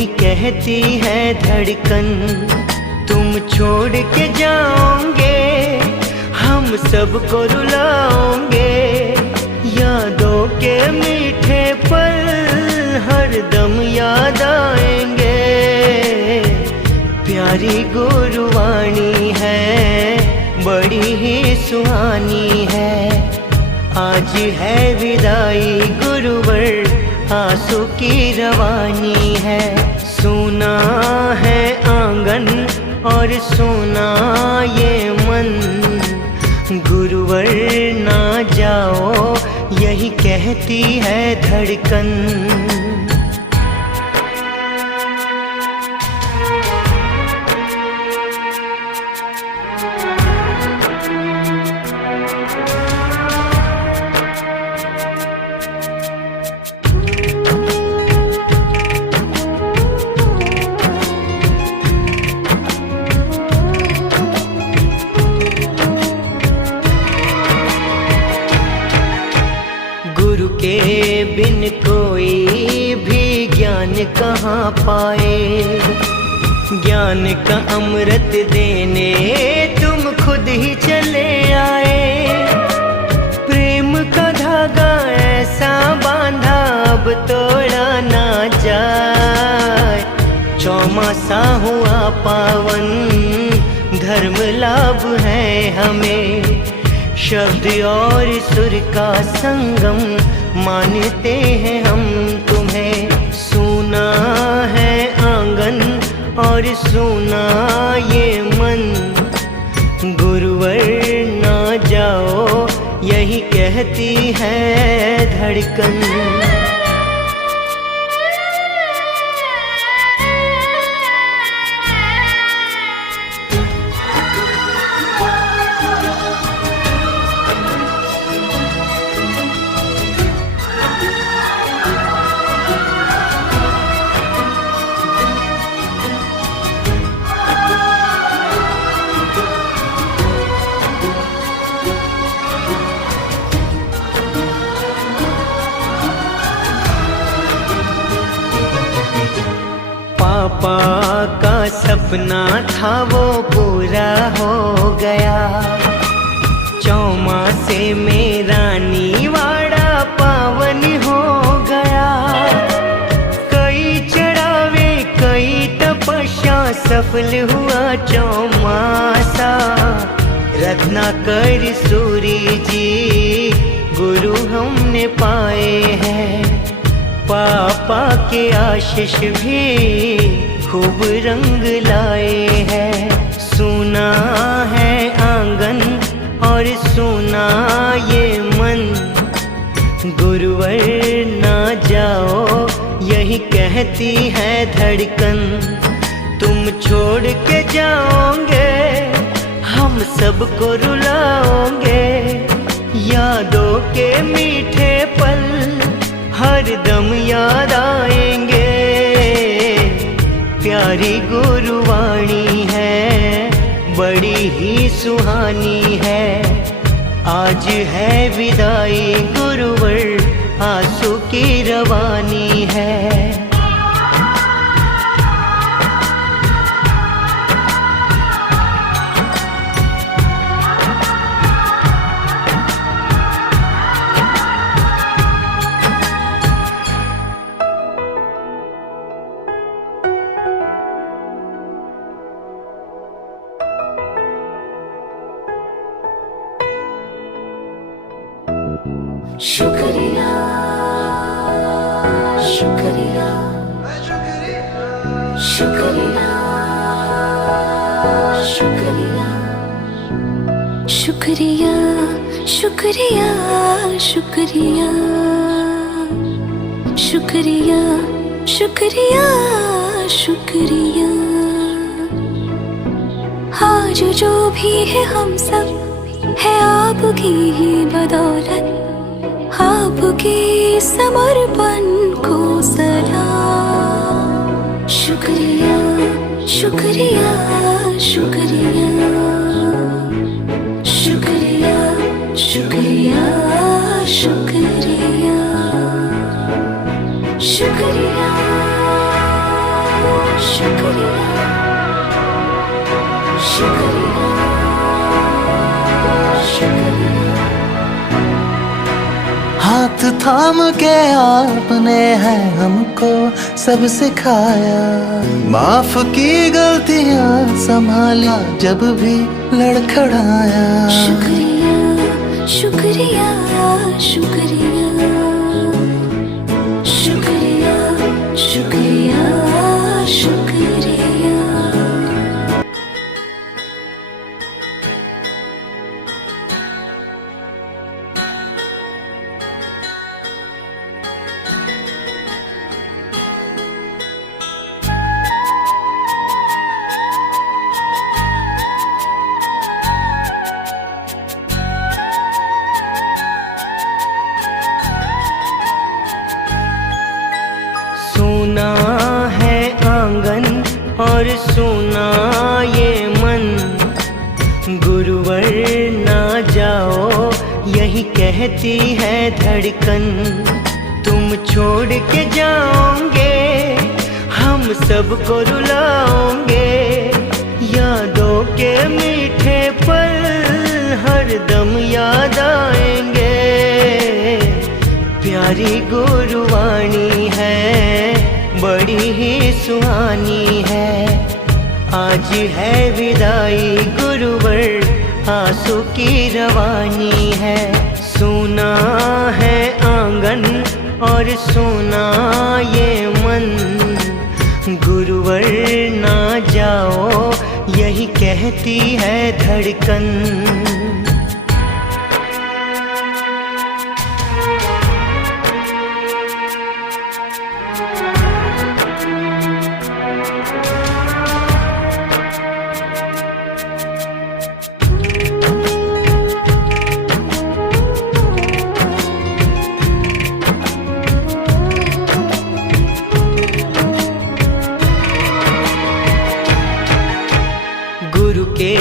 यही कहती है धड़कन, तुम छोड़ के जाओगे हम सबको रुलाओगे। यादों के मीठे पल हरदम याद आएंगे। प्यारी गुरुवाणी है, बड़ी ही सुहानी है। आज है विदाई गुरुवर, आंसू की रवानी है। सुना है आंगन और सुना ये मन, गुरुवर ना जाओ यही कहती है धड़कन। गुरु के बिन कोई भी ज्ञान कहाँ पाए। ज्ञान का अमृत देने तुम खुद ही चले आए। प्रेम का धागा ऐसा बांधा अब तोड़ा ना जाए। चौमासा हुआ पावन, धर्म लाभ है हमें। शब्द और सुर का संगम मानते हैं हम तुम्हें। सुना है आंगन और सुना ये मन, गुरुवर ना जाओ यही कहती है धड़कन। पापा का सपना था वो पूरा हो गया। चौमासे में रानीवाड़ा पावन हो गया। कई चढ़ावे कई तपस्या सफल हुआ चौमासा। रत्नाकर सूरी जी गुरु हमने पाए हैं। पापा के आशीष भी खूब रंग लाए हैं। सुना है आंगन और सुना ये मन, गुरुवर ना जाओ यही कहती है धड़कन। तुम छोड़ के जाओगे हम सबको रुलाओगे। यादों के मीठे पल हरदम याद आएंगे। प्यारी गुरुवाणी है, बड़ी ही सुहानी है। आज है विदाई गुरुवर, आंसू की रवानी है। शुक्रिया शुक्रिया शुक्रिया शुक्रिया शुक्रिया शुक्रिया शुक्रिया शुक्रिया शुक्रिया शुक्रिया। आज जो भी है हम सब है आपकी ही बदौलत। आपके समर्पण को सलाम। शुक्रिया शुक्रिया शुक्रिया शुक्रिया शुक्रिया शुक्रिया शुक्रिया हाथ थाम के आपने है हमको सब सिखाया, माफ की गलतियां संभाला जब भी लड़खड़ाया। शुक्रिया शुक्रिया शुक्रिया शुक्रिया शुक्रिया शुक्रिया। सुना है आंगन और सुना ये मन, गुरुवर ना जाओ यही कहती है धड़कन। तुम छोड़ के जाओगे हम सबको रुलाओगे, यादों के मीठे पल हरदम याद आएंगे। प्यारी गुरुवाणी है बड़ी ही सुहानी है, आज है विदाई गुरुवर आंसू की रवानी है। सुना है आंगन और सुना ये मन, गुरुवर ना जाओ यही कहती है धड़कन। गुरु के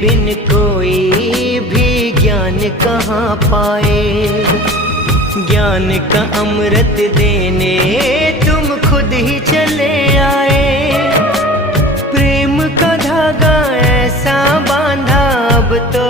बिन कोई भी ज्ञान कहाँ पाए, ज्ञान का अमृत देने तुम खुद ही चले आए। प्रेम का धागा ऐसा बांधा अब तो